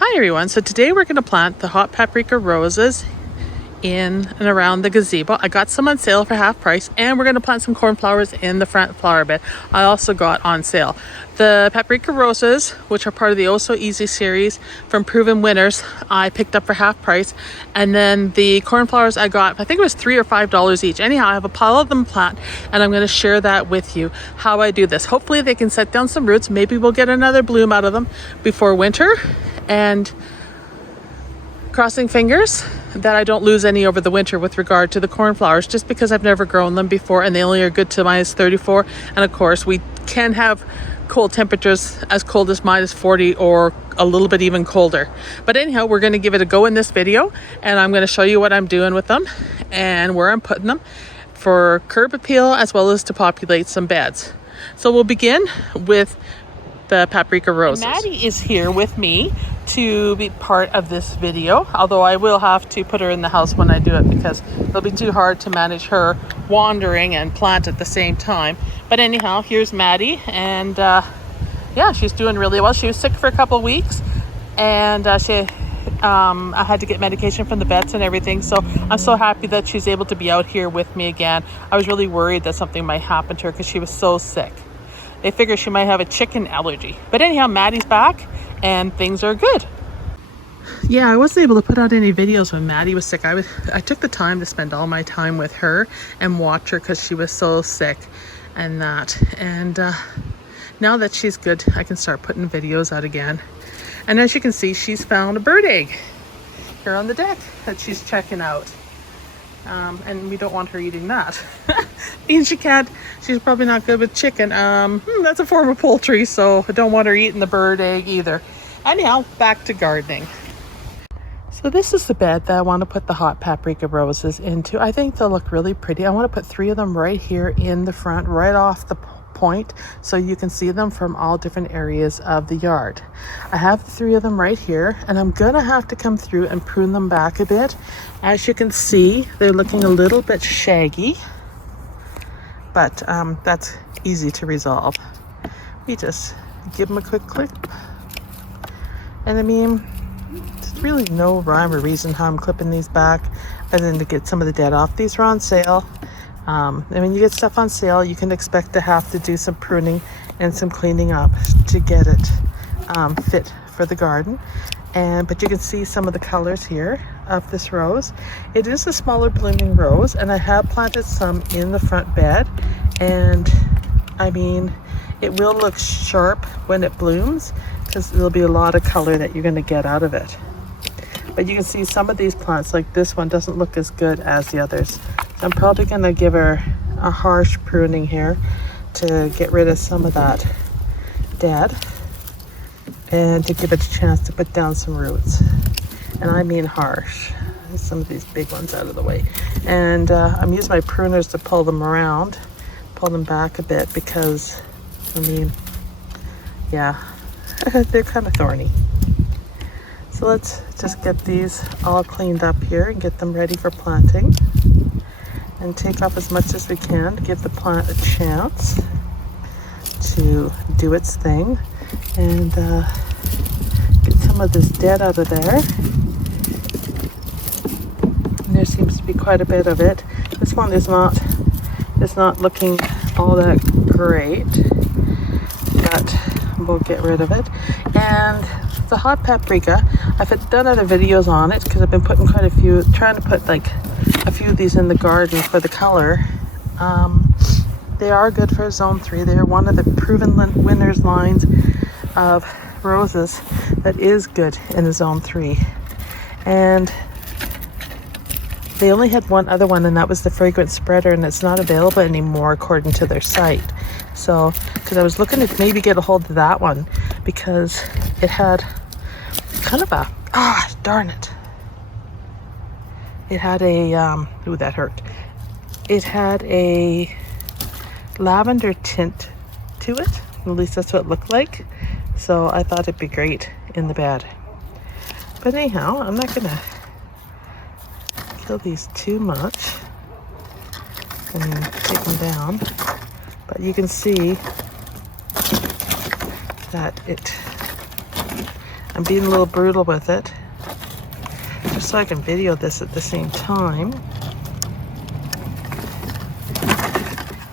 Hi everyone, so today we're going to plant the Hot Paprika Roses in and around the gazebo. I got some on sale for half price, and we're going to plant some cornflowers in the front flower bed. I also got on sale the Paprika Roses, which are part of the Oh So Easy series from Proven Winners. I picked up for half price, and then the cornflowers I got, I think it was $3 or $5 each. Anyhow, I have a pile of them plant, and I'm going to share that with you how I do this. Hopefully they can set down some roots. Maybe we'll get another bloom out of them before winter, and crossing fingers that I don't lose any over the winter with regard to the cornflowers, just because I've never grown them before and they only are good to -34. And of course we can have cold temperatures as cold as -40 or a little bit even colder. But anyhow, we're going to give it a go in this video, and I'm going to show you what I'm doing with them and where I'm putting them for curb appeal as well as to populate some beds. So we'll begin with the Paprika Roses. And Maddie is here with me to be part of this video, although I will have to put her in the house when I do it because it'll be too hard to manage her wandering and plant at the same time. But anyhow, here's Maddie, and yeah, she's doing really well. She was sick for a couple of weeks, and I had to get medication from the vets and everything, so I'm so happy that she's able to be out here with me again. I was really worried that something might happen to her because she was so sick. They figure she might have a chicken allergy. But anyhow, Maddie's back and things are good. Yeah, I wasn't able to put out any videos when Maddie was sick. I took the time to spend all my time with her and watch her because she was so sick and that. And now that she's good, I can start putting videos out again. And as you can see, she's found a bird egg here on the deck that she's checking out. And we don't want her eating that. Means she's probably not good with chicken. That's a form of poultry, so I don't want her eating the bird egg either. Anyhow, back to gardening. So this is the bed that I want to put the Hot Paprika Roses into. I think they'll look really pretty. I want to put 3 of them right here in the front, right off the point, so you can see them from all different areas of the yard. I have 3 of them right here, and I'm gonna have to come through and prune them back a bit. As you can see, they're looking a little bit shaggy, but that's easy to resolve. We just give them a quick clip, and I mean, there's really no rhyme or reason how I'm clipping these back other than to get some of the dead off. These are on sale. And when you get stuff on sale, you can expect to have to do some pruning and some cleaning up to get it fit for the garden. But you can see some of the colors here of this rose. It is a smaller blooming rose, and I have planted some in the front bed. And I mean, it will look sharp when it blooms because there'll be a lot of color that you're going to get out of it. But you can see some of these plants, like this one, doesn't look as good as the others. So I'm probably going to give her a harsh pruning here to get rid of some of that dead and to give it a chance to put down some roots. And I mean harsh. Some of these big ones out of the way. And I'm using my pruners to pull them around, pull them back a bit because, I mean, yeah, they're kind of thorny. So let's just get these all cleaned up here and get them ready for planting. And take off as much as we can to give the plant a chance to do its thing. And get some of this dead out of there. And there seems to be quite a bit of it. This one is not looking all that great, but we'll get rid of it. And the Hot Paprika, I've done other videos on it because I've been putting quite a few, trying to put like a few of these in the garden for the color. They are good for zone 3. They're one of the Proven Winners lines of roses that is good in the zone 3. And they only had one other one, and that was the fragrance spreader, and it's not available anymore according to their site. So, because I was looking to maybe get a hold of that one because it had kind of a, darn it. It had a, ooh, that hurt. It had a lavender tint to it. At least that's what it looked like. So I thought it'd be great in the bed. But anyhow, I'm not gonna kill these too much and take them down. But you can see that I'm being a little brutal with it, just so I can video this at the same time.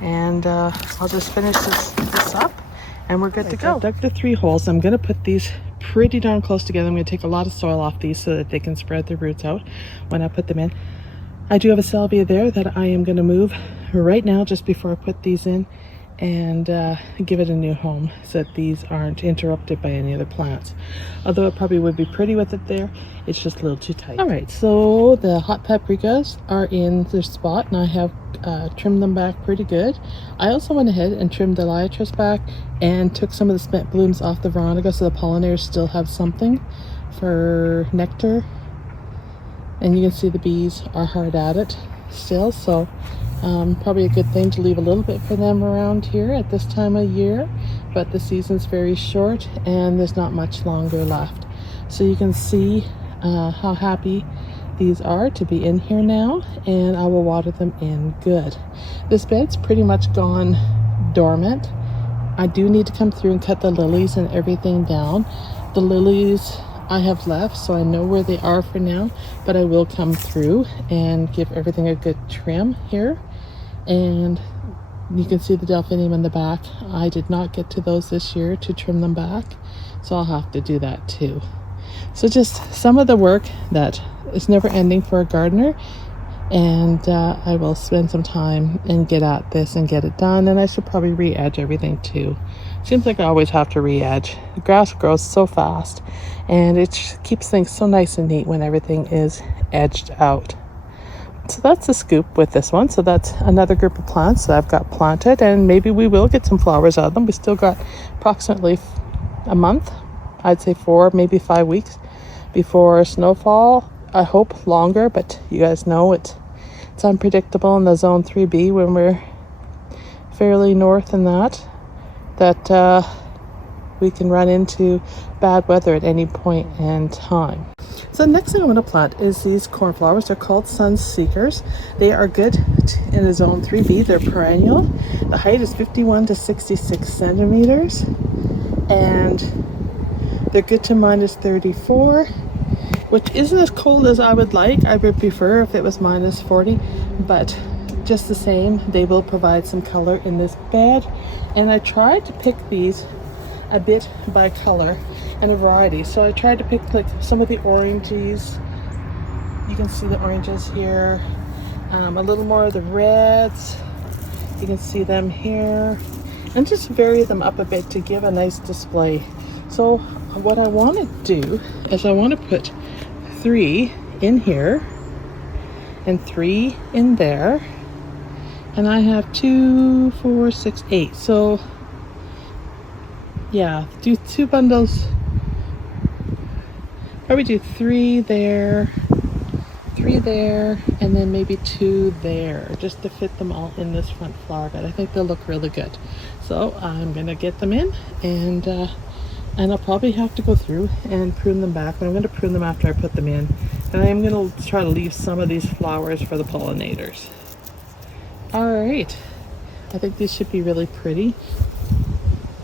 And I'll just finish this up and we're good to go. I've dug the 3 holes. I'm going to put these pretty darn close together. I'm going to take a lot of soil off these so that they can spread their roots out when I put them in. I do have a salvia there that I am going to move right now just before I put these in and give it a new home so that these aren't interrupted by any other plants. Although it probably would be pretty with it there, it's just a little too tight. Alright, so the hot paprikas are in their spot and I have trimmed them back pretty good. I also went ahead and trimmed the liatris back and took some of the spent blooms off the veronica so the pollinators still have something for nectar. And you can see the bees are hard at it still, so probably a good thing to leave a little bit for them around here at this time of year, but the season's very short and there's not much longer left. So you can see how happy these are to be in here now, and I will water them in good. This bed's pretty much gone dormant. I do need to come through and cut the lilies and everything down. The lilies I have left, so I know where they are for now, but I will come through and give everything a good trim here. And you can see the delphinium in the back. I did not get to those this year to trim them back, so I'll have to do that too. So just some of the work that is never ending for a gardener, and I will spend some time and get at this and get it done. And I should probably re-edge everything too. Seems like I always have to re-edge. The grass grows so fast and it keeps things so nice and neat when everything is edged out. So that's the scoop with this one. So that's another group of plants that I've got planted, and maybe we will get some flowers out of them. We still got approximately a month, I'd say 4, maybe 5 weeks before snowfall. I hope longer, but you guys know it's unpredictable in the zone 3B when we're fairly north in that we can run into bad weather at any point in time. So the next thing I'm going to plant is these cornflowers. They're called Sun Seekers. They are good in the zone 3B. They're perennial. The height is 51 to 66 centimeters, and they're good to minus 34, which isn't as cold as I would like. I would prefer if it was minus 40, but just the same, they will provide some color in this bed. And I tried to pick these a bit by color and a variety. So I tried to pick like some of the oranges. You can see the oranges here. A little more of the reds. You can see them here. And just vary them up a bit to give a nice display. So what I want to do is I want to put 3 in here and 3 in there. And I have 2, 4, 6, 8. So yeah, do 2 bundles. Probably do 3 there, 3 there, and then maybe 2 there, just to fit them all in this front flower bed. I think they'll look really good. So I'm gonna get them in, and I'll probably have to go through and prune them back, but I'm gonna prune them after I put them in. And I am gonna try to leave some of these flowers for the pollinators. All right, I think these should be really pretty.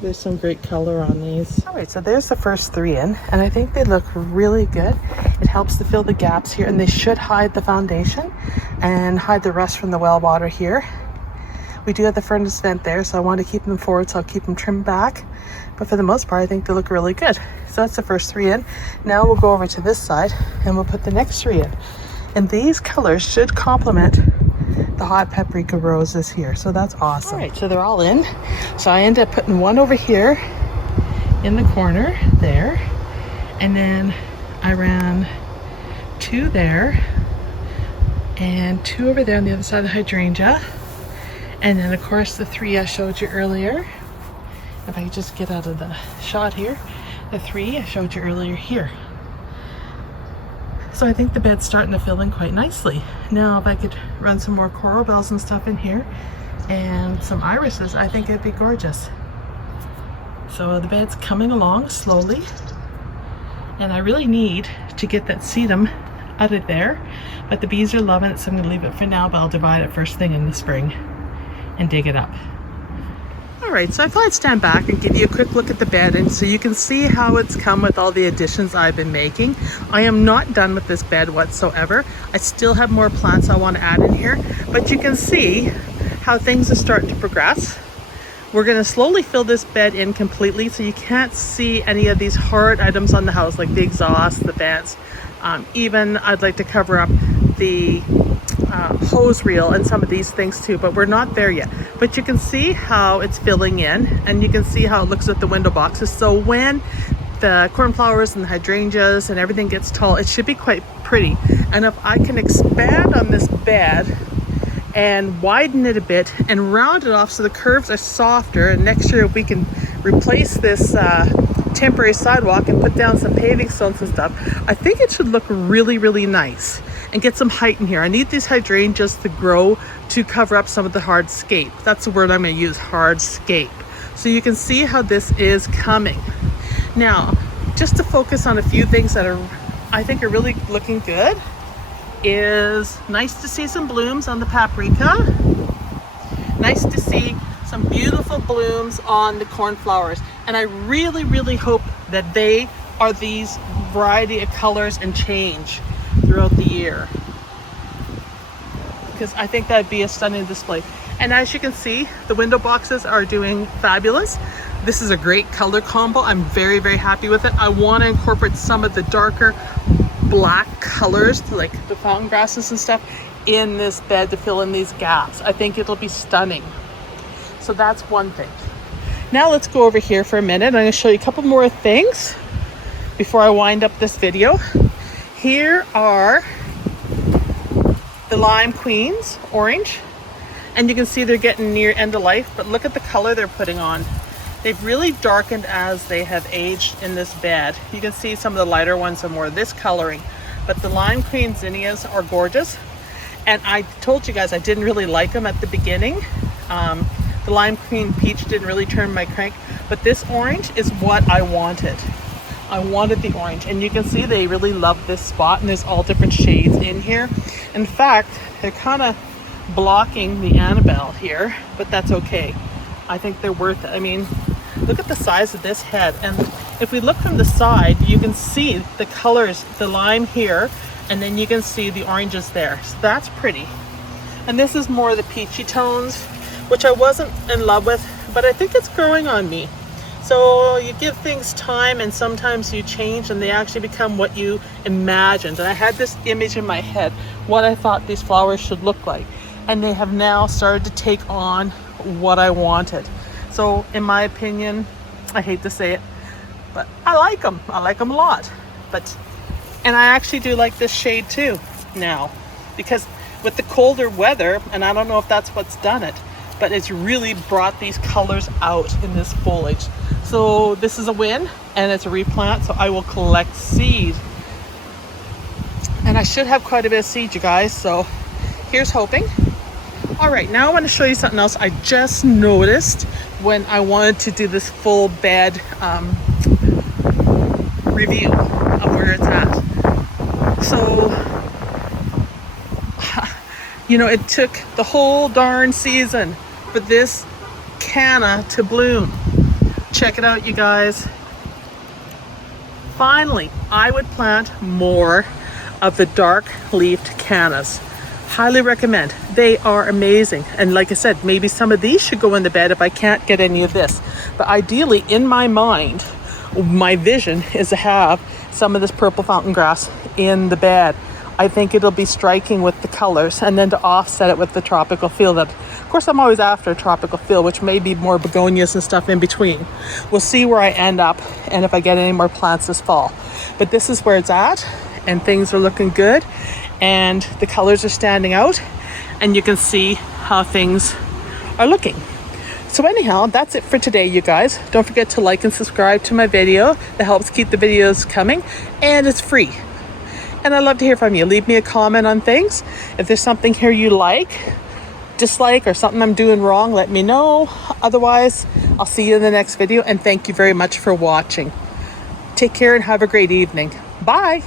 There's some great color on these. All right, so there's the first 3 in, and I think they look really good. It helps to fill the gaps here, and they should hide the foundation and hide the rust from the well water here. We do have the furnace vent there, so I want to keep them forward, so I'll keep them trimmed back. But for the most part, I think they look really good. So that's the first 3 in. Now we'll go over to this side, and we'll put the next 3 in. And these colors should complement the hot paprika roses here, so that's awesome. All right, so they're all in. So I ended up putting 1 over here in the corner there, and then I ran 2 there and 2 over there on the other side of the hydrangea, and then of course the 3 I showed you earlier. If I could just get out of the shot here, the 3 I showed you earlier here. So I think the bed's starting to fill in quite nicely. Now if I could run some more coral bells and stuff in here and some irises, I think it'd be gorgeous. So the bed's coming along slowly, and I really need to get that sedum out of there, but the bees are loving it, so I'm going to leave it for now, but I'll divide it first thing in the spring and dig it up. All right, so I thought I'd stand back and give you a quick look at the bed, and so you can see how it's come with all the additions I've been making. I am not done with this bed whatsoever. I still have more plants I want to add in here, but you can see how things are starting to progress. We're going to slowly fill this bed in completely, so you can't see any of these hard items on the house, like the exhaust, the vents. Even I'd like to cover up the hose reel and some of these things too, but we're not there yet. But you can see how it's filling in, and you can see how it looks at the window boxes. So when the cornflowers and the hydrangeas and everything gets tall, it should be quite pretty. And if I can expand on this bed and widen it a bit and round it off so the curves are softer, and next year if we can replace this temporary sidewalk and put down some paving stones and stuff, I think it should look really, really nice and get some height in here. I need these hydrangeas to grow to cover up some of the hardscape. That's the word I'm going to use, hardscape. So you can see how this is coming. Now, just to focus on a few things that I think are really looking good, is nice to see some blooms on the paprika. Nice to see some beautiful blooms on the cornflowers. And I really, really hope that they are these variety of colors and change throughout the year, because I think that'd be a stunning display. And as you can see, the window boxes are doing fabulous. This is a great color combo. I'm very, very happy with it. I want to incorporate some of the darker black colors, like the fountain grasses and stuff, in this bed to fill in these gaps. I think it'll be stunning. So that's one thing. Now let's go over here for a minute. I'm going to show you a couple more things before I wind up this video. Here are the Lime Queens Orange, and you can see they're getting near end of life, but look at the color they're putting on. They've really darkened as they have aged in this bed. You can see some of the lighter ones are more this coloring, but the Lime Queen Zinnias are gorgeous. And I told you guys I didn't really like them at the beginning. The Lime Queen Peach didn't really turn my crank, but this orange is what I wanted. I wanted the orange, and you can see they really love this spot, and there's all different shades in here. In fact, they're kind of blocking the Annabelle here, but that's okay. I think they're worth it. I mean, look at the size of this head, and if we look from the side, you can see the colors, the lime here, and then you can see the oranges there. So that's pretty. And this is more of the peachy tones, which I wasn't in love with, but I think it's growing on me. So you give things time, and sometimes you change and they actually become what you imagined. And I had this image in my head, what I thought these flowers should look like. And they have now started to take on what I wanted. So in my opinion, I hate to say it, but I like them. I like them a lot. And I actually do like this shade too now, because with the colder weather, and I don't know if that's what's done it, but it's really brought these colors out in this foliage. So this is a win, and it's a replant, so I will collect seed. And I should have quite a bit of seed, you guys, so here's hoping. All right, now I want to show you something else I just noticed when I wanted to do this full bed review of where it's at. So, you know, it took the whole darn season for this canna to bloom. Check it out, you guys. Finally, I would plant more of the dark leafed cannas. Highly recommend. They are amazing. And like I said, maybe some of these should go in the bed if I can't get any of this. But ideally, in my mind, my vision is to have some of this purple fountain grass in the bed. I think it'll be striking with the colors, and then to offset it with the tropical feel that, of course, I'm always after a tropical feel, which may be more begonias and stuff in between. We'll see where I end up and if I get any more plants this fall. But this is where it's at, and things are looking good, and the colors are standing out, and you can see how things are looking. So anyhow, that's it for today, you guys. Don't forget to like and subscribe to my video. That helps keep the videos coming, and it's free. And I'd love to hear from you. Leave me a comment on things. If there's something here you like, dislike, or something I'm doing wrong, let me know. Otherwise, I'll see you in the next video, and thank you very much for watching. Take care and have a great evening. Bye.